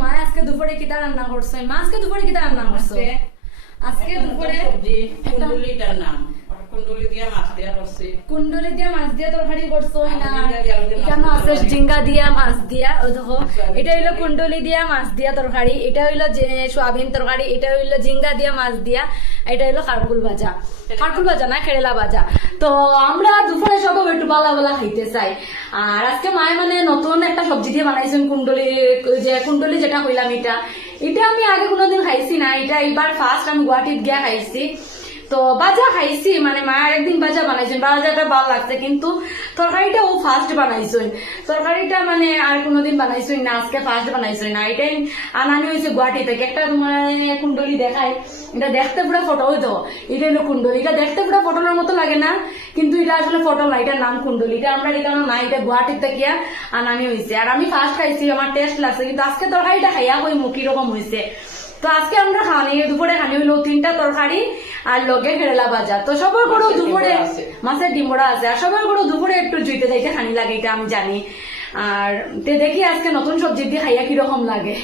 মা আজকে দুপুরে কিতা রান্না করছেন? মা আজকে দুপুরে কিতা রান্না করছো? আজকে দুপুরে কুন্ডলিটার নাম কুন্ডলি দিয়া মাছ দিয়া করছি। কুন্ডলি দিয়া মাছ দিয়া তরকারি করছো না? ঝিঙ্গা দিয়া আলু দিয়া এখানে মাছ আছে দিয়া ঝিঙ্গা দিয়া মাছ দিয়া। ও দেখো, এটা হইলো কুন্ডলি দিয়া মাছ দিয়া তরকারি, এটা হইলো যে সোয়াবিন তরকারি, এটা হইলো ঝিঙ্গা দিয়া মাছ দিয়া, এটা হইলো খারকুল ভাজা। খারকুল ভাজা না, কেরেলা ভাজা। তো আমরা দুপুরে সবাই একটু বালা বালা খাইতে চাই। আর আজকে মায়ে মানে নতুন একটা সবজি দিয়ে বানাইছেন কুন্ডলি, যে কুন্ডলি যেটা কইলাম, এটা এটা আমি আগে কোনোদিন খাইছি না, এটা এইবার ফার্স্ট আমি গুয়াহাটিত গিয়া খাইছি। তো বাজা খাইছি, মানে মা একদিন বাজা বানাইছেন, বাজাটা ভালো লাগছে, কিন্তু তরকারিটা ও ফার্স্ট বানাইছেন। তরকারিটা মানে আর কোনোদিন বানাইছেন না, আজকে ফার্স্ট বানাইছেন না। এটাই আনানি হয়েছে গুয়াহাটি থেকে। একটা তোমার কুন্ডলি দেখাই, এটা দেখতে পুরো ফটো হইতো, এটা হলো কুন্ডলি। এটা দেখতে পুরো ফটোর মতো লাগে না, কিন্তু এটা আসলে ফটো না, এটার নাম কুন্ডলি। এটা আমরা এখানে না, এটা গুয়াহাটির থেকে আনানি হয়েছে। আর আমি ফার্স্ট খাইছি, আমার টেস্ট লাগছে, কিন্তু আজকে তরকারিটা খাইয়া কই মুখি রকম হয়েছে। তো আজকে আমরা খাওয়ানি দুপুরে খানি হইলো 3টা তরকারি আর লগে কেরেলা ভাজা। তো সবার বড় দুপুরে মাছের ডিম্বড়া আছে, আর সবার বড় দুপুরে একটু জুইতে যাইতে খানি লাগে, এটা আমি জানি। আর দেখি আজকে নতুন সবজি দিয়ে খাইয়া কিরকম লাগে।